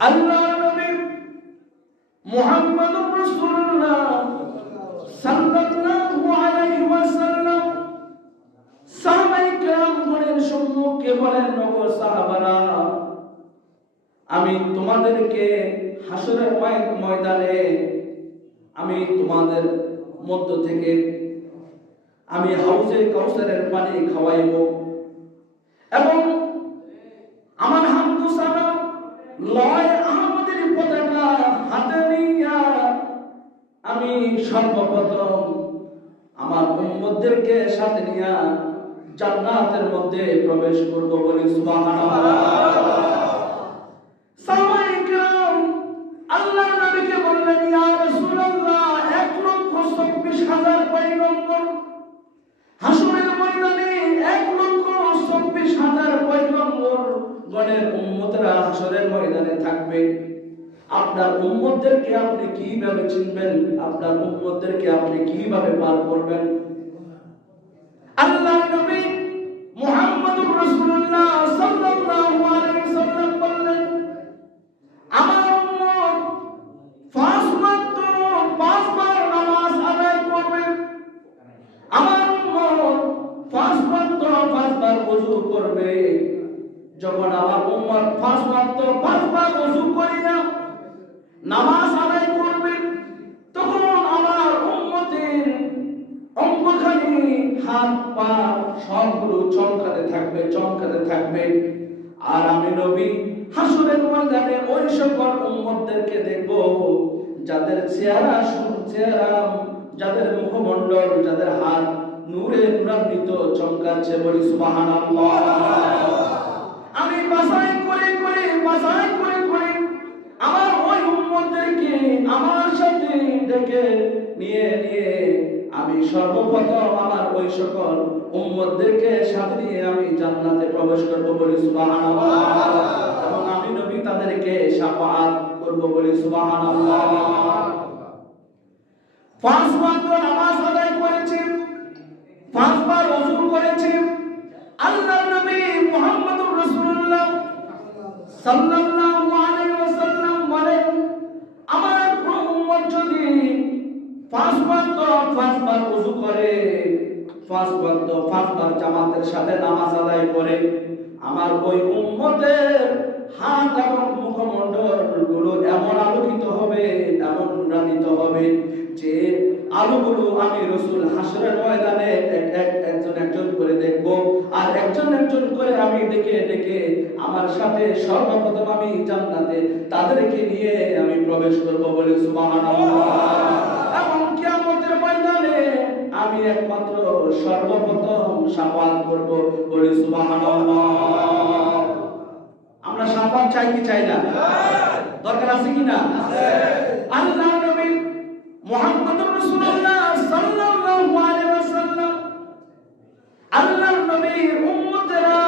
আল্লাহর নবী মুহাম্মদুর রাসূলুল্লাহ সাল্লাল্লাহু আলাইহি ওয়াসাল্লাম সাহাবায়ে কেরামগণের সম্মুখে বলেন, ওগো সাহাবারা, আমি তোমাদেরকে হাসরের ময়দানে আমি তোমাদের মধ্য থেকে আমি হাউজে কাউসারের পানি খাওয়াইব এবং আমার হামদু সালাম লয় আহমদের পতাকা হাতে নিয়ে আমি সর্বপ্রথম আমার উম্মতদেরকে সাথে নিয়ে জান্নাতের মধ্যে প্রবেশ করব, বলি সুবহানাল্লাহ। সাহাবায়ে কেরাম আল্লাহর নবীকে বললেন, ইয়া রাসূলুল্লাহ, 1,24,000 পয়গম্বর হাসরের ময়দানে 1,24,000 পয়গম্বর গণের উম্মতরা হাসরের ময়দানে থাকবে। আপনার উম্মতদেরকে আপনি কিভাবে চিনবেন? আপনার উম্মতদেরকে আপনি কিভাবে পার করবেন? আল্লাহর নবী মুহাম্মদুর রাসূলুল্লাহ সাল্লাল্লাহু আলাইহি ওয়াসাল্লাম বললেন, আমার উম্মত 5 বার নামাজ আদায় করবে। আমার উম্মত 5 বার ওযু করবে। যখন আমার উম্মত 5 বার ওযু করিয়া নামাজ আদায় করবে, তখন আমার উম্মতের অঙ্গখানি, হাত পা সবগুলো চমকাতে থাকবে। আর আমি নবী হাসরের ময়দানে ওই সকল উম্মতদেরকে দেখব যাদের চেহারা, যাদের মুখমণ্ডল, যাদের হাত নূরে নূরান্বিত চমকাচ্ছে, বলি সুবহানাল্লাহ। আমি বাছাই করে আমার ওই উম্মতদেরকে আমার সাথে ডেকে নিয়ে আমি সর্বপ্রথম আমার ওই সকল উম্মতদেরকে সাথে নিয়ে আমি জান্নাতে প্রবেশ করব, বলি সুবহানাল্লাহ। এবং আমি নবী তাদেরকে শাফাআত করব, বলি সুবহানাল্লাহ। 5 ওয়াক্ত নামাজ আদায় করেছি, 5 বার ওযু করেছি। আল্লাহর নবী মুহাম্মদুর রাসূলুল্লাহ সাল্লাল্লাহু আলাইহি ওয়াসাল্লাম বলেন, আমার কোন উম্মত যদি 5 বার ওযু করে, 5 বার জামাতের সাথে নামাজ আদায় করে, আমার ওই উম্মতের হাত এবং মুখমণ্ডল গুলো এমন আলোকিত হবে, এমন নূরান্বিত হবে যে আলোগুলো আমি রাসূল হাসরের ময়দানে একজন করে দেখব। আর একজন করে আমি ডেকে আমার সাথে সর্বপ্রথম আমি জান্নাতে তাদেরকে নিয়ে আমি প্রবেশ করব, বলে সুবহানাল্লাহ। এবং কিয়ামতের ময়দানে আমি একমাত্র সর্বপ্রথম শাফাআত করব, বলে সুবহানাল্লাহ। আমরা শাফাআত চাই কি চাই না? দরকার আছে কি না? আল্লাহর নবী মুহাম্মদুর রাসূলুল্লাহ সাল্লাল্লাহু আলাইহি ওয়াসাল্লাম, আল্লাহর নবীর উম্মতেরা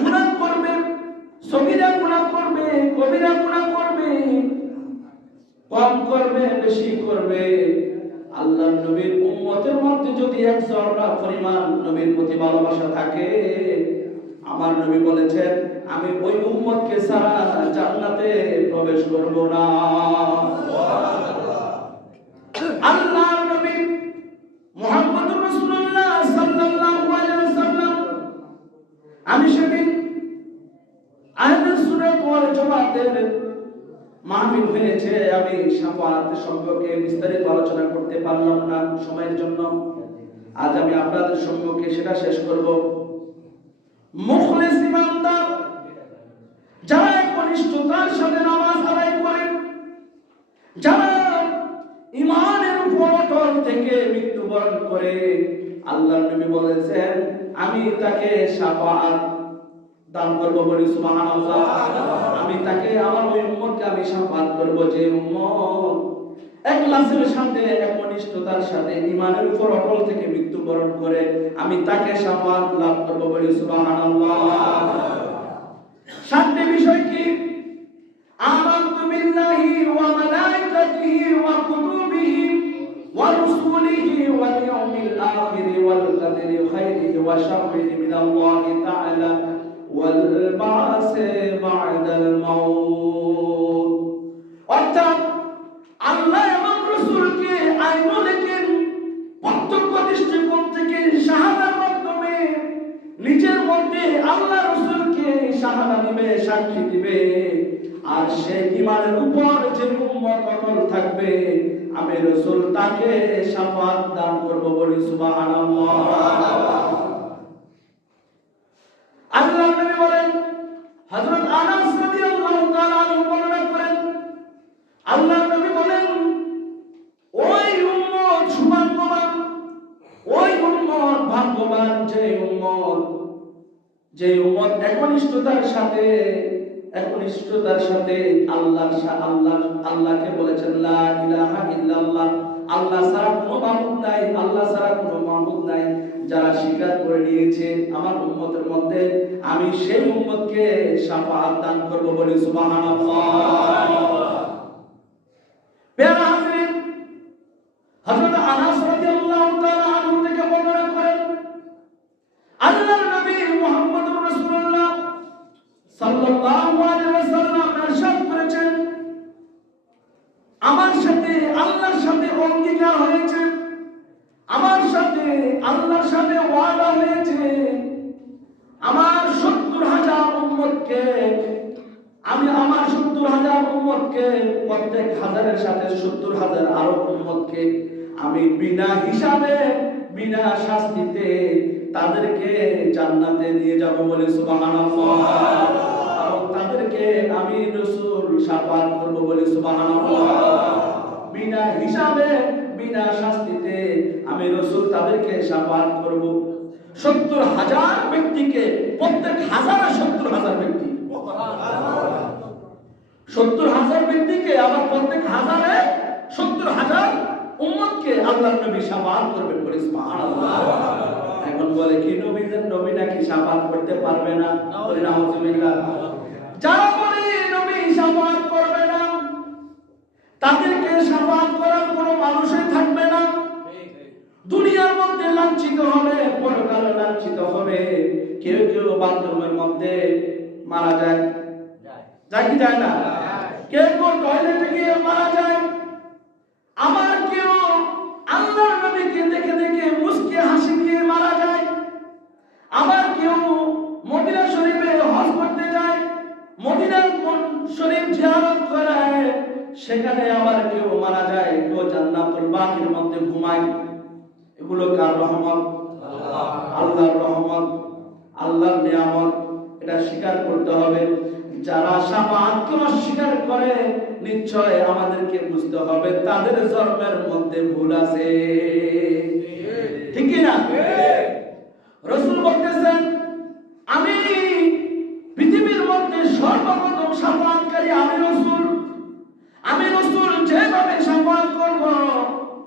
গুনাহ করবে, সগীরা গুনাহ করবে, কবিরা গুনাহ করবে, কম করবে, বেশি করবে। আল্লাহর নবীর উম্মতের মধ্যে যদি এক জররা পরিমাণ নবীর প্রতি ভালোবাসা থাকে, আমার নবী বলেছেন, আমি ওই উম্মতকে ছাড়া জান্নাতে প্রবেশ করব না। আল্লাহর নবী মুহাম্মদুর রাসূলুল্লাহ সাল্লাল্লাহু আলাইহি ওয়াসাল্লাম, আমি সেদিন আহলে সুন্নাত ওয়াল জামাতের মাহফিল হয়েছে, আমি শাফাআত সম্পর্কে বিস্তারিত আলোচনা করতে পারলাম না সময়ের জন্য। আজ আমি আপনাদের সম্মুখে সেটা শেষ করব। মুখলিস ইমানদার যারা একনিষ্ঠতার সাথে নামাজ আদায় করে, যারা ঈমানের উপর অটল থেকে মৃত্যুবরণ করে, আল্লাহর নবী বলেছেন, আমি তাকে শাফাআত দান করব, বলি সুবহানাল্লাহ। আমি তাকে, আমার ওই উম্মতকে আমি শাফাআত করব, যে উম্মত ইখলাসের সাথে, একনিষ্ঠতার সাথে, ঈমানের উপর অটল থেকে মৃত্যুবরণ করে, আমি তাকে শাফাআত লাভ করব, বলি সুবহানাল্লাহ। 7টি বিষয় কি? আমানতু বিল্লাহি ওয়া মালাইকাতিহি ওয়া কুতুবিহি ওয়া রুসুলিহি ওয়াল ইয়াউমিল আখির ওয়াল কদরি খাইরিহি ওয়া শাররিহি মিনাল্লাহি তাআলা ওয়াল বা'সি বা'দাল মাউত। দৃষ্টিকোণ থেকে শাহাদার মাধ্যমে নিজের মধ্যে আল্লাহ রাসূলকে শাহাদা দিবে, সাক্ষী দিবে, আর সেই ঈমানের উপর যে উম্মত অটল থাকবে আমি রাসূল তাকে শাফাত দান করব, বলি সুবহানাল্লাহ। আল্লাহ নবী বলেন, হযরত আনাস রাদিয়াল্লাহু তাআলা আনহু বর্ণনা করেন, আল্লাহ নবী বলেন, ওই উম্মত সৌভাগ্যবান, ওই উম্মত ভাগ্যবান যে উম্মত একনিষ্ঠতার সাথে আল্লাহকে বলেছেন লা ইলাহা ইল্লাল্লাহ, আল্লাহ ছাড়া কোনো মাবুদ নাই, যারা স্বীকার করে নিয়েছে আমার উম্মতের মধ্যে আমি সেই উম্মতকে শাফাআত দান করব, বলি সুবহানাল্লাহ। প্যারা হাজিরিন, হযরত আনাস রাদিয়াল্লাহু তাআলা আনহু থেকে বর্ণনা করেন, আল্লাহর নবী মুহাম্মদুর রাসূলুল্লাহ সাল্লাল্লাহু আলাইহি ওয়াসাল্লাম ইরশাদ করেছেন, আমার সাথে আল্লাহর সাথে অঙ্গীকার হয়েছে, আমার সাথে আল্লাহর সাথে ওয়াদা হয়েছে, আমার 70,000 উম্মতকে প্রত্যেক হাজারের সাথে 70,000 আরো উম্মতকে আমি বিনা হিসাবে বিনা শাস্তিতে তাদেরকে জান্নাতে নিয়ে যাব, বলে সুবহানাল্লাহ। আর তাদেরকে আমি রাসূল শাফাত করব, বলে সুবহানাল্লাহ। বিনা হিসাবে বিনা শাস্তিতে আমি রাসূল তাদেরকে শাফাত করব। 70,000 ব্যক্তিকে, প্রত্যেক হাজারে 70,000 ব্যক্তি, 70,000 ব্যক্তিকে আবার প্রত্যেক হাজারে 70,000 উম্মতকে আল্লাহর নবী শাফাত করবেন, বলে সুবহানাল্লাহ। এখন বলে কি নবী নাকি শাফাত করতে পারবে না, বলে নাউযুবিল্লাহ। যারা বলে নবী শাফাত করবে না তাদেরকে শাফাত করার কোনো মানুষই থাকবে না। দুনিয়ার মধ্যে লাঞ্ছিত হবে, পরকালে লাঞ্ছিত হবে। কেউ বাথরুমের মধ্যে মারা যায় কি যায় না? কেউ টয়লেটে গিয়ে মারা যায়। আমার কেউ আল্লাহর নবীকে দেখে দেখে মুস্কি হাসি দিয়ে মারা যায়। আমার কেউ মদিনা শরীফে হজ করতে যায়, মদিনা শরীফ জিয়ারত করে, সেখানে আবার কেউ মারা যায়, কেউ জান্নাতুল বাকির মধ্যে ঘুমায়। এগুলো কার রহমত? আল্লাহর রহমত, আল্লাহর নিয়ামত। এটা স্বীকার করতে হবে। যারা শাফাআতকে অস্বীকার করে নিশ্চয় আমাদেরকে বুঝতে হবে তাদের জন্মের মধ্যে ভুল আছে, ঠিক কি না? রাসূল বলতেছেন, আমি পৃথিবীর মধ্যে সর্বপ্রথম শাফাআতকারী আমি রাসূল। আমি রাসূল যেভাবে শাফাআত করব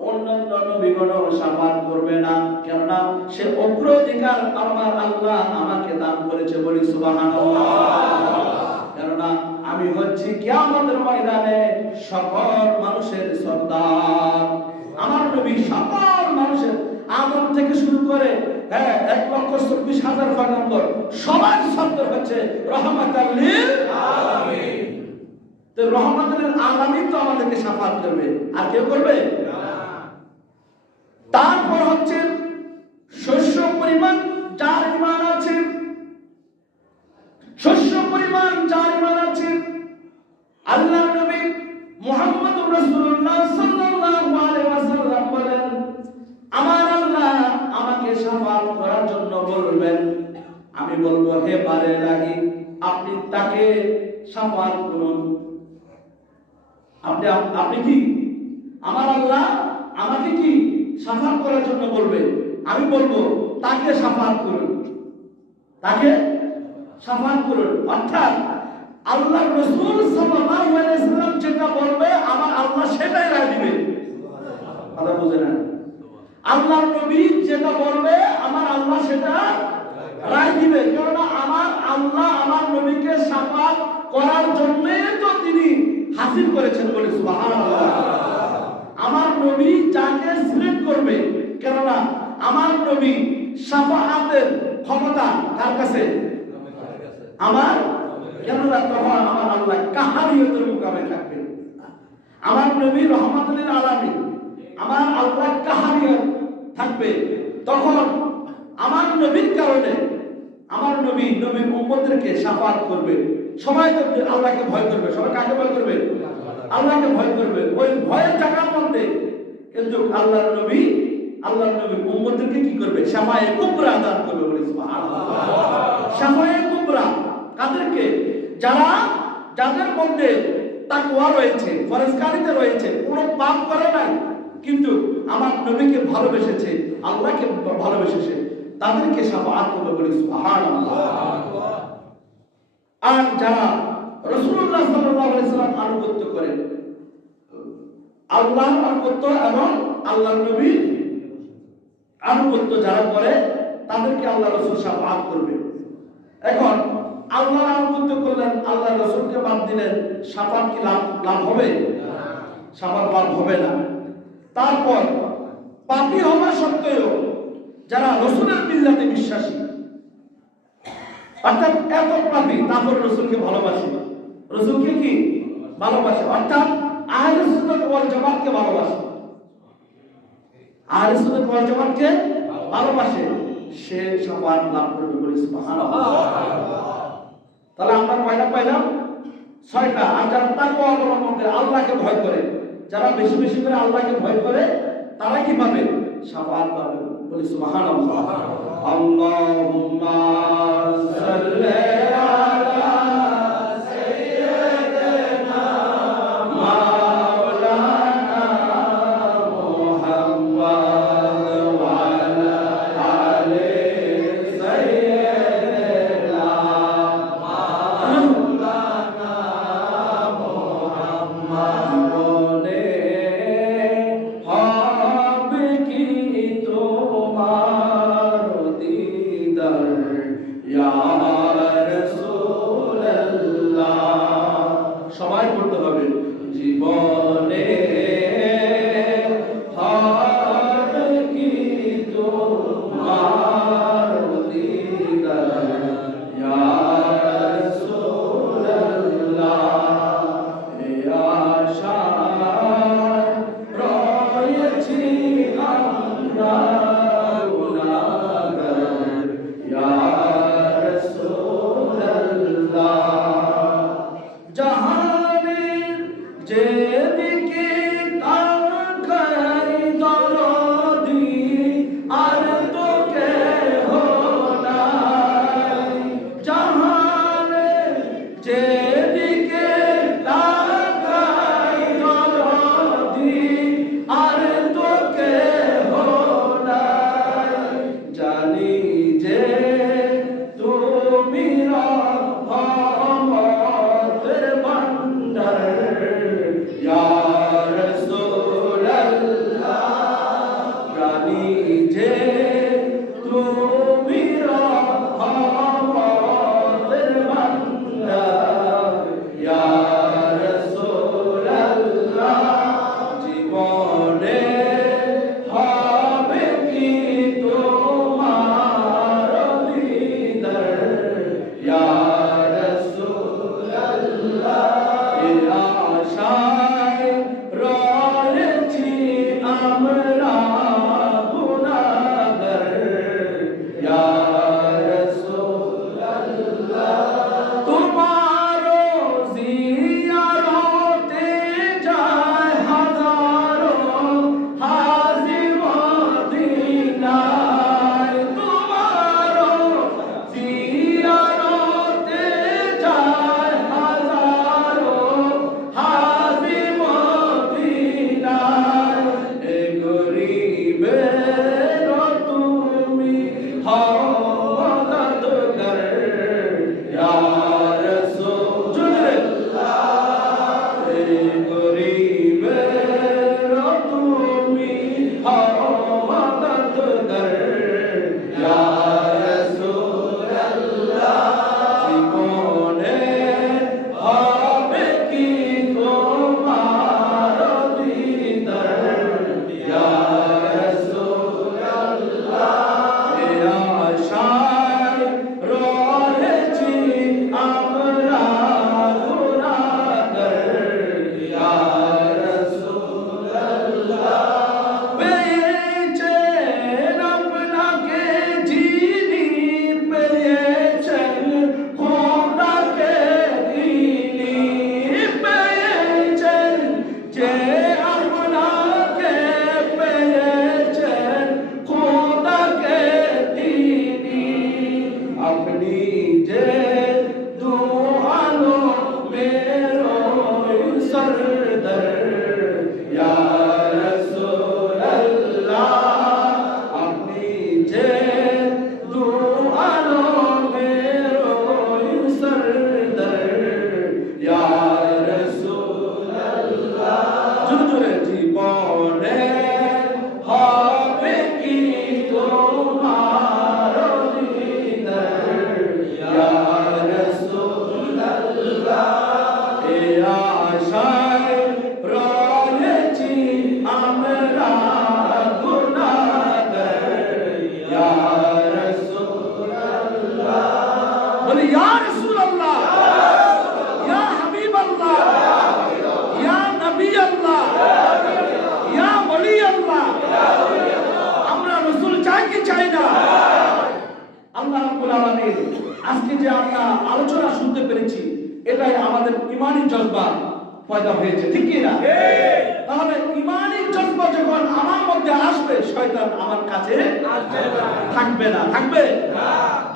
অন্যান্য নবীগণও শাফাআত করবে না, কেননা সে অগ্রাধিকার আমার আল্লাহ আমাকে দান করেছে, বলি সুবহানাল্লাহ। কেননা আমি হচ্ছি কিয়ামতের ময়দানে সকল মানুষের সরদার। আমার নবী সকল মানুষের, আদম থেকে শুরু করে 1,24,000 পয়গম্বর সবার সরদার হচ্ছে রহমাতাল লিল আলামিন। তো রহমাতাল লিল আলামিন তো আমাদেরকে শাফাআত করবে, আর কেউ করবে না। তারপর হচ্ছে শস্য পরিমাণ যার ঈমান আছে, আল্লাহর নবী মুহাম্মদুর রাসূলুল্লাহ সাল্লাল্লাহু আলাইহি ওয়াসাল্লাম বলেন, আমার আল্লাহ আমাকে শাফাআত করার জন্য বলবেন, আমি বলবো হে বারে ইলাহি, আপনি তাকে শাফাআত করুন। আপনি কি, আমার আল্লাহ আমাকে কি শাফাআত করার জন্য বলবে, আমি বলবো তাকে শাফাআত করুন, তাকে শাফাআত করুন। অর্থাৎ আল্লাহর রাসূল সাল্লাল্লাহু আলাইহি ওয়াসাল্লাম যেটা বলবে আমার আল্লাহ সেটাই রায় দিবে। কথা বুঝেন না? আল্লাহর নবী যেটা বলবে আমার আল্লাহ সেটা রায় দিবে, কারণ আমার আল্লাহ আমার নবীকে শাফাআত করার জন্যই তো তিনি হাসিল করেছেন, বলে সুবহানাল্লাহ। আমার নবী যাকে সিলেক্ট করবে, কেননা আমার নবী শাফাআতের ক্ষমতা কার কাছে? আমার, কেননা তখন আমার আল্লাহ কাহারিয়তের মুকামে থাকবেন। আমার নবী রহমাতুল লিল আলামিন, আমার আল্লাহ কাহারিয়ত থাকবে, তখন আমার নবীর কারণে আমার নবীর উম্মতদেরকে শাফাআত করবে। সবাই তো আল্লাহকে ভয় করবে। সবাই কাকে ভয় করবে? আল্লাহকে ভয় করবে। ওই ভয়ের জায়গার মধ্যে কিন্তু আল্লাহর নবীর উম্মতদেরকে কি করবে? শাফায়ে কুবরা দান করবে। বলি সুবহানাল্লাহ। শাফায়ে কুবরা কাদেরকে? যাদের মধ্যে তাকওয়া রয়েছে, ফরজকারিতা রয়েছে, কোনো পাপ করে নাই, কিন্তু আমার নবীকে ভালোবেসেছে, আল্লাহকে ভালোবেসেছে, তাদেরকে শাফাআত করবে। বলি সুবহানাল্লাহ। আর যারা রাসূলুল্লাহ সাল্লাল্লাহু আলাইহি সাল্লাম আনুগত্য করে, আল্লাহর আনুগত্য এবং আল্লাহর নবীর আনুগত্য যারা করে, তাদেরকে আল্লাহ রাসূল শাফাআত করবে। এখন আল্লাহর আনুগত্য করলেন, আল্লাহ রাসূলকে বাদ দিলেন, শাফাআত কি লাভ হবে? শাফাআত লাভ হবে না। তারপর পাপী হওয়া সত্ত্বেও যারা রাসূলের মিল্লাতে বিশ্বাসী, অর্থাৎ এত পাপী, তারপর রাসূলকে ভালোবাসে, রাসূলকে কি ভালোবাসে, অর্থাৎ আহলে সুন্নাত ওয়াল জামাতকে ভালোবাসে, আহলে সুন্নাত ওয়াল জামাতকে ভালোবাসে, সে শাফাআত লাভ করবে। বলি সুবহানাল্লাহ। তাহলে আমরা কয়টা পাইলাম? 6টা। আর যারা তাকওয়া অবলম্বন করে, আল্লাহকে ভয় করে, যারা বেশি বেশি করে আল্লাহকে ভয় করে, তারা কি পাবে? শাফাআত পাবে। বলি সুবহানাল্লাহ। আল্লাহুম্মা সাল্লি আলা সাইয়্যিদিনা মাওলানা মুহাম্মদ ওয়া আলা আলি সাইয়্যিদিনা মাওলানা মুহাম্মদ। হবে কি তোমার দিদার ইয়া রাসূলুল্লাহ, ইয়া হাবিবাল্লাহ, ইয়া নবী আল্লাহ, ইয়া ওলি আল্লাহ। আমরা রাসূল চাই কি চাই না? আল্লাহ রাব্বুল আলামিন আজকে যে আমরা আলোচনা শুনতে পেরেছি, এটাই আমাদের ঈমানি জজবা পয়দা হয়েছে, ঠিক কি না? তাহলে ঈমানি জজবা যখন আমার মধ্যে আসবে, শয়তান আমার কাছে থাকবে না। থাকবে না,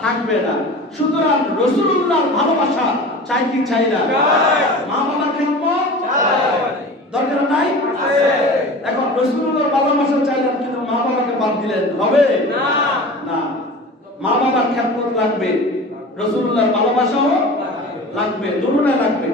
থাকবে না। সুতরাং রাসূলুল্লাহর ভালোবাসা চাই কি চাই না? মা বাবার খেদমত দরকার নাই? এখন রাসূলুল্লাহর ভালোবাসা চাইলেন কিন্তু মা বাবাকে বাদ দিলেন, হবে না? না, মা বাবার খেদমত লাগবে, রাসূলুল্লাহর ভালোবাসাও লাগবে, দুটোটাই লাগবে।